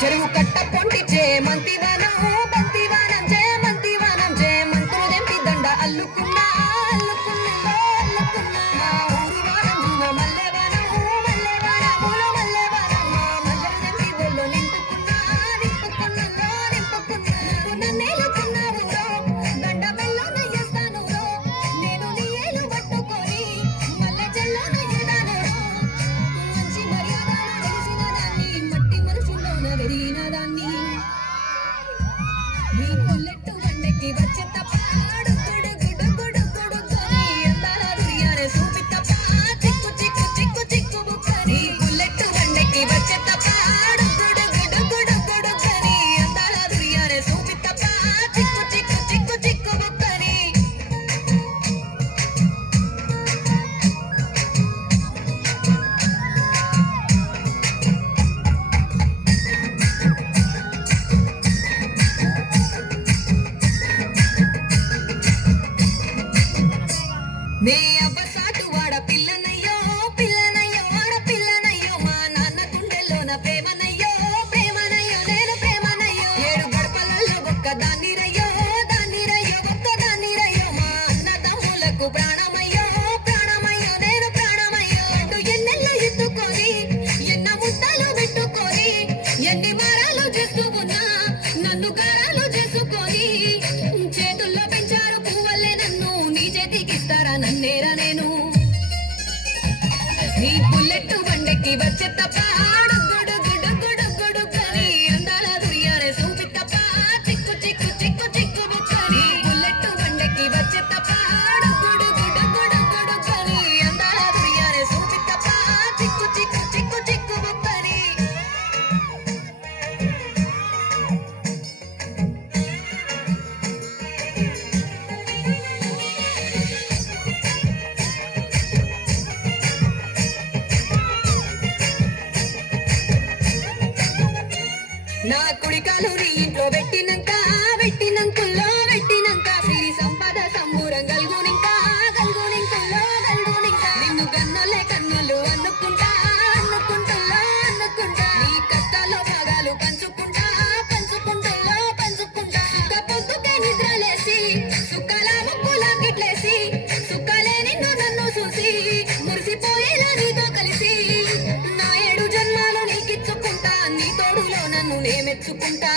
చెరువు కట్ట పొంటిచే మంతివానం బంతివానం జే మంతివానం జే మంత్రులు దెంపి దండ అల్లుకున్నా అల్లుకున్నా అల్లుకున్నా ఊరు వానం జూన మల్లెవానం మల్లెవానముల మల్లెవానం మల్లెలు దెంపి ఒళ్ళు నింపుకున్నా నింపుకున్నా నింపుకున్నా నన్నేలుకున్నావు దండ మెల్లో నయ్యేస్తాను నేను నీ ఏలు పట్టుకొని మల్లె చెల్లో నయ్యేదాను మంచి మర్యాదలు తెలిసిన దాన్ని మట్టి మనసులోన వెరిగిన దాన్ని నీ కొల్లెట్టు బండెక్కి వచ్చే తప్ప గుడు గుడు గుడు గుడు గని అందాల దుర్యారే సూపి తప్ప చిక్కు చిక్కు చిక్కు చిక్కు బుక్కని కొల్లెట్టు బండెక్కి వచ్చే తప్ప గుడు గుడు గుడు గుడు గని అందాల దుర్యారే సూపి తప్ప చిక్కు చిక్కు చిక్కు చిక్కు బుక్కని నే అవ్వసాటు వాడ పిల్లనయ్యో పిల్లనయ్యో వాడ పిల్లనయ్యో మా నాన్న గుండెల్లోన ప్రేమనయ్యో ప్రేమనయ్యో నేను ప్రేమనయ్యో ఏడు గడపలలో ఒక్క దాన్నిరయ్యో దాన్నిరయ్యో ఒక్క దాన్నిరయ్యో మా అన్న తమ్ములకు ప్రాణమయ్యో ప్రాణమయ్యో నేను ప్రాణమయ్యో అటు ఎన్నెల్లో ఎత్తుకొని ఎన్న ముద్దలు పెట్టుకొని ఎన్ని మారాలు చేస్తూ ఉన్నా నన్ను గారాలు చేసుకొని చేతుల్లో పెంచారు పువ్వల్లే నన్ను నీ చేతికిస్తారా నన్నేరా నేను నీ బుల్లెట్టు బండెక్కి వచ్చే తప్ప గుడు గుడు గుడు గుడు గని అందాల దుర్యారే సూపి తప్ప చిక్కు చిక్కు చిక్కు చిక్కు బుక్కని బుల్లెట్టు బండెక్కి వచ్చే తప్ప గుడు గుడు గుడు గుడు గని అందాల దుర్యారే సూపి తప్ప చిక్కు చిక్కు చిక్కు చిక్కు బుక్కని నా కుడికాలు నీ ఇంట్లో పెట్టినంకుల్లో పెట్టినంక సిరి సంపద సంబూరం గల్గునింకా గల్గునింకుల్లో గల్గునింకా నిన్ను గన్నోలే కన్నులు అనుకుంటా అనుకుంటుల్లో అనుకుంటా నీ కష్టాల్లో భాగాలు పంచుకుంటా పంచుకుంటుల్లో పంచుకుంటా సుఖ పొద్దుకే నిద్రలేసి సుఖాల ముక్కులా గిట్లేసి సుఖాలే నిన్ను నన్ను చూసి మురిసిపోయేలా నీతో కలిసి నా 7 జన్మాలు నీకిచ్చుకుంటా నీ తోడులో నన్ను నే మెచ్చుకుంటా